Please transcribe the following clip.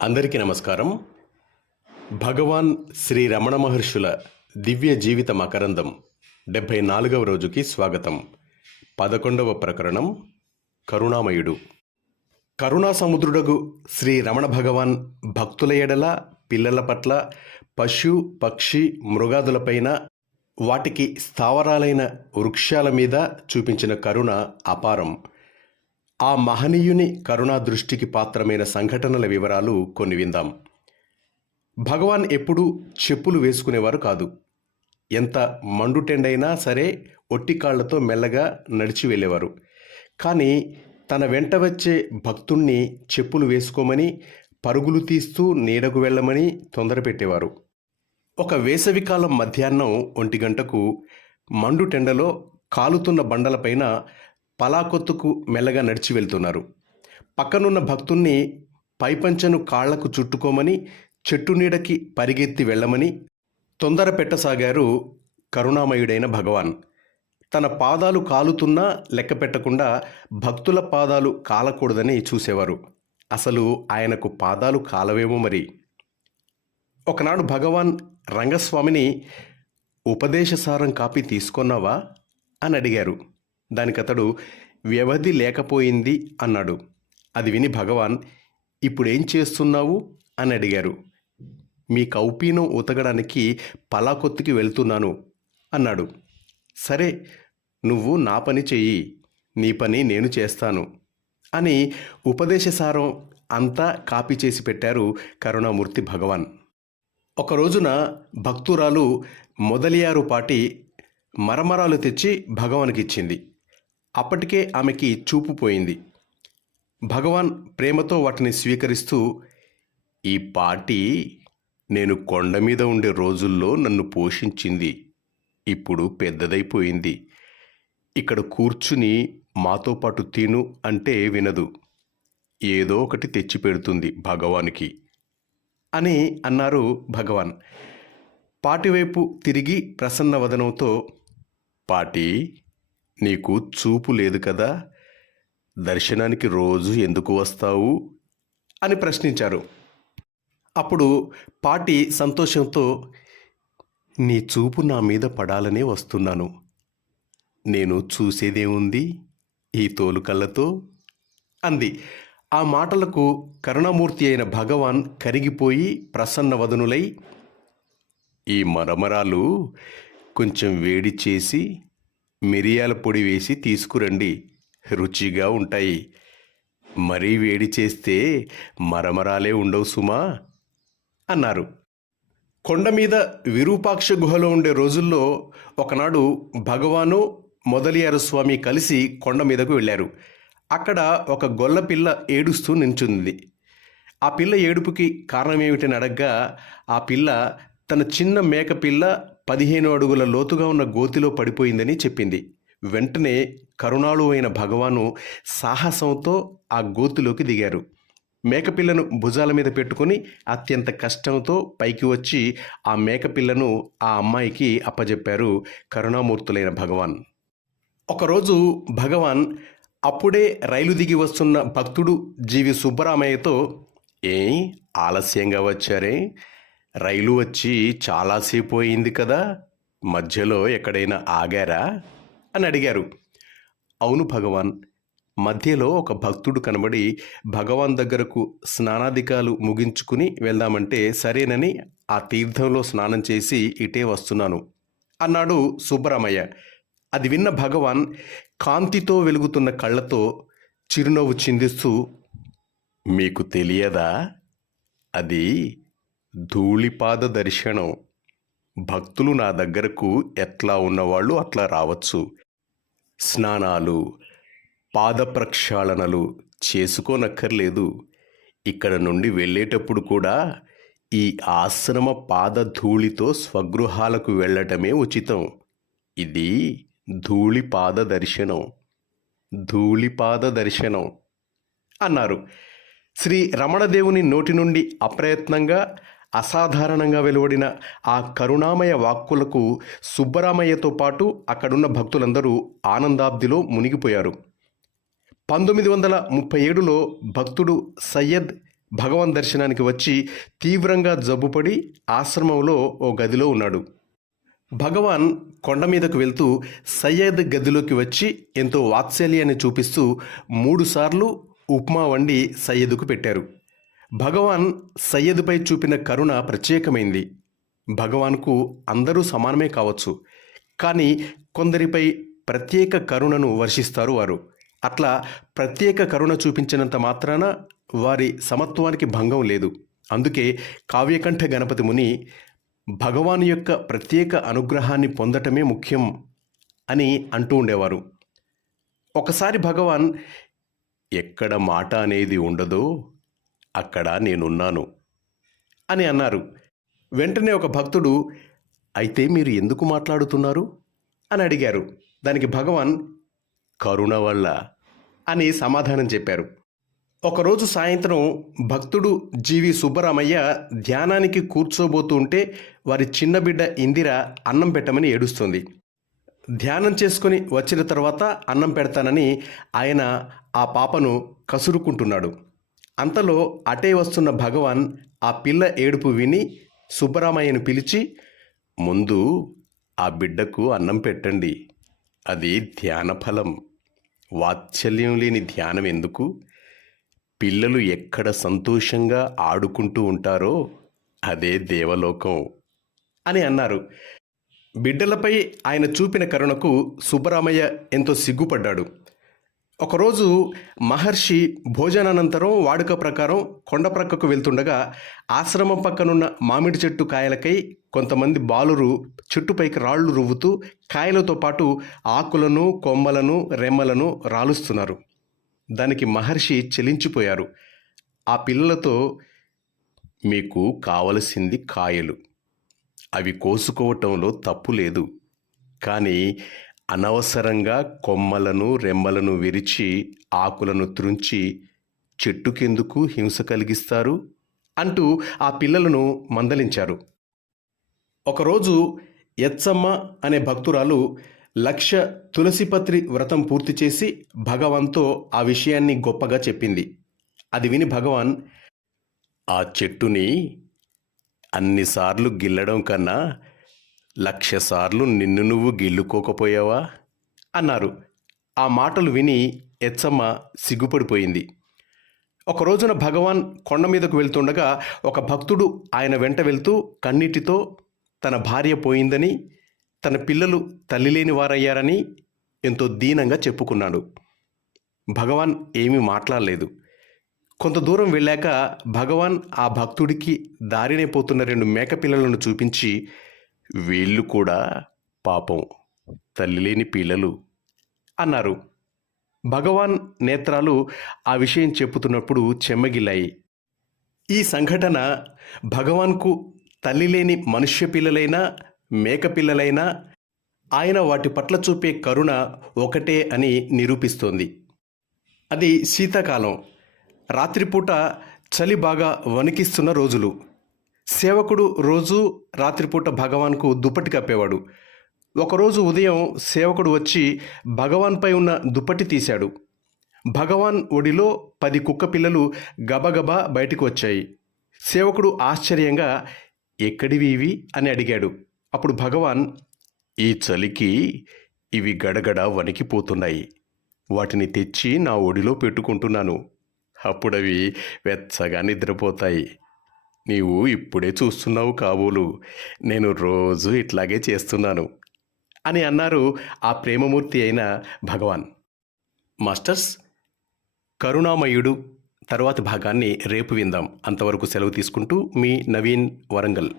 అందరికీ నమస్కారం. భగవాన్ శ్రీ రమణ మహర్షుల దివ్య జీవిత మకరందం 74వ రోజుకి స్వాగతం. 11వ ప్రకరణం కరుణామయుడు. కరుణా సముద్రుడగు శ్రీ రమణ భగవాన్ భక్తుల ఎడల, పిల్లల పట్ల, పశు పక్షి మృగాదులపైన, వాటికి స్థావరాలైన వృక్షాల మీద చూపించిన కరుణ అపారం. ఆ మహనీయుని కరుణా దృష్టికి పాత్రమైన సంఘటనల వివరాలు కొన్ని విందాం. భగవాన్ ఎప్పుడూ చెప్పులు వేసుకునేవారు కాదు. ఎంత మండుటెండైనా సరే ఒట్టి కాళ్లతో మెల్లగా నడిచి వెళ్ళేవారు. కానీ తన వెంట వచ్చే భక్తుణ్ణి చెప్పులు వేసుకోమని, పరుగులు తీస్తూ నీడకు వెళ్ళమని తొందర పెట్టేవారు. ఒక వేసవికాలం మధ్యాహ్నం 1 గంటకు మండుటెండలో కాలుతున్న బండలపైన పలాకొత్తుకు మెల్లగా నడిచి వెళ్తున్నారు. పక్కనున్న భక్తుణ్ణి పైపంచను కాళ్లకు చుట్టుకోమని, చెట్టు నీడకి పరిగెత్తి వెళ్ళమని తొందర పెట్టసాగారు కరుణామయుడైన భగవాన్. తన పాదాలు కాలుతున్నా లెక్క పెట్టకుండా భక్తుల పాదాలు కాలకూడదని చూసేవారు. అసలు ఆయనకు పాదాలు కాలవేమో మరి. ఒకనాడు భగవాన్ రంగస్వామిని ఉపదేశసారం కాపీ తీసుకున్నావా అని అడిగారు. దానికతడు వ్యవధి లేకపోయింది అన్నాడు. అది విని భగవాన్ ఇప్పుడేం చేస్తున్నావు అని అడిగారు. మీ కౌపీనం ఉతకడానికి పలాకొత్తుకి వెళ్తున్నాను అన్నాడు. సరే, నువ్వు నా పని చెయ్యి, నీ పని నేను చేస్తాను అని ఉపదేశసారం అంతా కాపీ చేసి పెట్టారు కరుణామూర్తి భగవాన్. ఒక రోజున భక్తురాలు మొదలియారుపాటి మరమరాలు తెచ్చి భగవాన్కిచ్చింది. అప్పటికే ఆమెకి చూపు పోయింది. భగవాన్ ప్రేమతో వాటిని స్వీకరిస్తూ, ఈ పాటి నేను కొండ మీద ఉండే రోజుల్లో నన్ను పోషించింది. ఇప్పుడు పెద్దదైపోయింది. ఇక్కడ కూర్చుని మాతో పాటు తిను అంటే వినదు. ఏదో ఒకటి తెచ్చి పెడుతుంది భగవానికి అని అన్నారు భగవాన్. పాటివైపు తిరిగి ప్రసన్న వదనంతో, పాటి, నీకు చూపు లేదు కదా, దర్శనానికి రోజు ఎందుకు వస్తావు అని ప్రశ్నించారు. అప్పుడు పాటి సంతోషంతో, నీ చూపు నా మీద పడాలనే వస్తున్నాను. నేను చూసేదేముంది ఈ తోలు కళ్ళతో అంది. ఆ మాటలకు కరుణామూర్తి అయిన భగవాన్ కరిగిపోయి ప్రసన్నవదనులై, ఈ మరమరాలు కొంచెం వేడి చేసి మిరియాల పొడి వేసి తీసుకురండి, రుచిగా ఉంటాయి. మరీ వేడి చేస్తే మరమరాలే ఉండవు సుమా అన్నారు. కొండ మీద విరూపాక్ష గుహలో ఉండే రోజుల్లో ఒకనాడు భగవాను మొదలియారు స్వామి కలిసి కొండ మీదకు వెళ్ళారు. అక్కడ ఒక గొల్లపిల్ల ఏడుస్తూ నించుంది. ఆ పిల్ల ఏడుపుకి కారణమేమిటని అడగ్గా, ఆ పిల్ల తన చిన్న మేకపిల్ల 15 అడుగుల లోతుగా ఉన్న గోతిలో పడిపోయిందని చెప్పింది. వెంటనే కరుణాళు అయిన భగవాను సాహసంతో ఆ గోతిలోకి దిగారు. మేకపిల్లను భుజాల మీద పెట్టుకుని అత్యంత కష్టంతో పైకి వచ్చి ఆ మేకపిల్లను ఆ అమ్మాయికి అప్పజెప్పారు కరుణామూర్తులైన భగవాన్. ఒకరోజు భగవాన్ అప్పుడే రైలు దిగి వస్తున్న భక్తుడు జీవి సుబ్బరామయ్యతో, ఆలస్యంగా వచ్చారే, రైలు వచ్చి చాలాసేపు అయింది కదా, మధ్యలో ఎక్కడైనా ఆగారా అని అడిగారు. అవును భగవాన్, మధ్యలో ఒక భక్తుడు కనబడి భగవాన్ దగ్గరకు స్నానాధికాలు ముగించుకుని వెళ్దామంటే సరేనని ఆ తీర్థంలో స్నానం చేసి ఇటే వస్తున్నాను అన్నాడు సుబ్బరామయ్య. అది విన్న భగవాన్ కాంతితో వెలుగుతున్న కళ్ళతో చిరునవ్వు చిందిస్తూ, మీకు తెలియదా, అది ధూళిపాద దర్శనం. భక్తులు నా దగ్గరకు ఎట్లా ఉన్నవాళ్ళు అట్లా రావచ్చు. స్నానాలు, పాద ప్రక్షాళనలు చేసుకోనక్కర్లేదు. ఇక్కడ నుండి వెళ్ళేటప్పుడు కూడా ఈ ఆశ్రమ పాద ధూళితో స్వగృహాలకు వెళ్ళటమే ఉచితం. ఇది ధూళిపాద దర్శనం, ధూళిపాద దర్శనం అన్నారు. శ్రీ రమణదేవుని నోటి నుండి అప్రయత్నంగా, అసాధారణంగా వెలువడిన ఆ కరుణామయ వాక్కులకు సుబ్బరామయ్యతో పాటు అక్కడున్న భక్తులందరూ ఆనందాబ్దిలో మునిగిపోయారు. 1937లో భక్తుడు సయ్యద్ భగవాన్ దర్శనానికి వచ్చి తీవ్రంగా జబ్బుపడి ఆశ్రమంలో ఓ గదిలో ఉన్నాడు. భగవాన్ కొండ మీదకు వెళ్తూ సయ్యద్ గదిలోకి వచ్చి ఎంతో వాత్సల్యాన్ని చూపిస్తూ 3 సార్లు ఉప్మా వండి సయ్యదుకు పెట్టారు. భగవాన్ సయ్యదుపై చూపిన కరుణ ప్రత్యేకమైంది. భగవాన్కు అందరూ సమానమే కావచ్చు, కానీ కొందరిపై ప్రత్యేక కరుణను వర్షిస్తారు వారు. అట్లా ప్రత్యేక కరుణ చూపించినంత మాత్రాన వారి సమత్వానికి భంగం లేదు. అందుకే కావ్యకంఠ గణపతి ముని భగవాన్ యొక్క ప్రత్యేక అనుగ్రహాన్ని పొందటమే ముఖ్యం అని అంటూ ఉండేవారు. ఒకసారి భగవాన్, ఎక్కడ మాట అనేది ఉండదో అక్కడ నేనున్నాను అని అన్నారు. వెంటనే ఒక భక్తుడు, అయితే మీరు ఎందుకు మాట్లాడుతున్నారు అని అడిగారు. దానికి భగవాన్, కరుణ వల్ల అని సమాధానం చెప్పారు. ఒకరోజు సాయంత్రం భక్తుడు జీవి సుబ్బరామయ్య ధ్యానానికి కూర్చోబోతూ ఉంటే వారి చిన్న బిడ్డ ఇందిర అన్నం పెట్టమని ఏడుస్తుంది. ధ్యానం చేసుకుని వచ్చిన తర్వాత అన్నం పెడతానని ఆయన ఆ పాపను కసురుకుంటున్నాడు. అంతలో అటే వస్తున్న భగవాన్ ఆ పిల్ల ఏడుపు విని సుబ్బరామయ్యను పిలిచి, ముందు ఆ బిడ్డకు అన్నం పెట్టండి, అది ధ్యాన ఫలం. వాత్సల్యం లేని ధ్యానం ఎందుకు? పిల్లలు ఎక్కడ సంతోషంగా ఆడుకుంటూ ఉంటారో అదే దేవలోకం అని అన్నారు. బిడ్డలపై ఆయన చూపిన కరుణకు సుబ్బరామయ్య ఎంతో సిగ్గుపడ్డాడు. ఒకరోజు మహర్షి భోజనానంతరం వాడుక ప్రకారం కొండ ప్రక్కకు వెళ్తుండగా ఆశ్రమం పక్కనున్న మామిడి చెట్టు కాయలకై కొంతమంది బాలురు చెట్టుపైకి రాళ్లు రువ్వుతూ కాయలతో పాటు ఆకులను, కొమ్మలను, రెమ్మలను రాలుస్తున్నారు. దానికి మహర్షి చెలించిపోయారు. ఆ పిల్లలతో, మీకు కావలసింది కాయలు, అవి కోసుకోవటంలో తప్పు లేదు, కానీ అనవసరంగా కొమ్మలను, రెమ్మలను విరిచి ఆకులను త్రుంచి చెట్టుకెందుకు హింస కలిగిస్తారు అంటూ ఆ పిల్లలను మందలించారు. ఒకరోజు ఎచ్చమ్మ అనే భక్తురాలు 1,00,000 తులసిపత్రి వ్రతం పూర్తి చేసి భగవాన్తో ఆ విషయాన్ని గొప్పగా చెప్పింది. అది విని భగవాన్, ఆ చెట్టుని అన్నిసార్లు గిల్లడం కన్నా 1,00,000 సార్లు నిన్ను నువ్వు గిల్లుకోకపోయావా అన్నారు. ఆ మాటలు విని ఎచ్చమ్మ సిగ్గుపడిపోయింది. ఒక రోజున భగవాన్ కొండ మీదకు వెళ్తుండగా ఒక భక్తుడు ఆయన వెంట వెళ్తూ కన్నీటితో తన భార్య పోయిందని, తన పిల్లలు తల్లి లేని వారయ్యారని ఎంతో దీనంగా చెప్పుకున్నాడు. భగవాన్ ఏమీ మాట్లాడలేదు. కొంత దూరం వెళ్ళాక భగవాన్ ఆ భక్తుడికి దారినే పోతున్న 2 మేకపిల్లలను చూపించి, వీళ్ళు కూడా పాపం తల్లి లేని పిల్లలు అన్నారు. భగవాన్ నేత్రాలు ఆ విషయం చెప్పుతున్నప్పుడు చెమ్మగిల్లాయి. ఈ సంఘటన భగవాన్కు తల్లి లేని మనుష్య పిల్లలైనా మేక పిల్లలైనా ఆయన వాటి పట్ల చూపే కరుణ ఒకటే అని నిరూపిస్తోంది. అది శీతాకాలం, రాత్రిపూట చలి బాగా వణికిస్తున్న రోజులు. సేవకుడు రోజు రాత్రిపూట భగవాన్కు దుప్పటి కప్పేవాడు. ఒకరోజు ఉదయం సేవకుడు వచ్చి భగవాన్పై ఉన్న దుప్పటి తీశాడు. భగవాన్ ఒడిలో 10 కుక్క పిల్లలు గబగబా బయటికి వచ్చాయి. సేవకుడు ఆశ్చర్యంగా, ఎక్కడివి ఇవి అని అడిగాడు. అప్పుడు భగవాన్, ఈ చలికి ఇవి గడగడ వణికిపోతున్నాయి, వాటిని తెచ్చి నా ఒడిలో పెట్టుకుంటున్నాను, అప్పుడవి వెచ్చగా నిద్రపోతాయి. నీవు ఇప్పుడే చూస్తున్నావు కాబోలు, నేను రోజు ఇట్లాగే చేస్తున్నాను అని అన్నారు ఆ ప్రేమమూర్తి అయిన భగవాన్. మాస్టర్స్, కరుణామయుడు తరువాతి భాగాన్ని రేపు విందాం. అంతవరకు సెలవు తీసుకుంటూ మీ నవీన్, వరంగల్.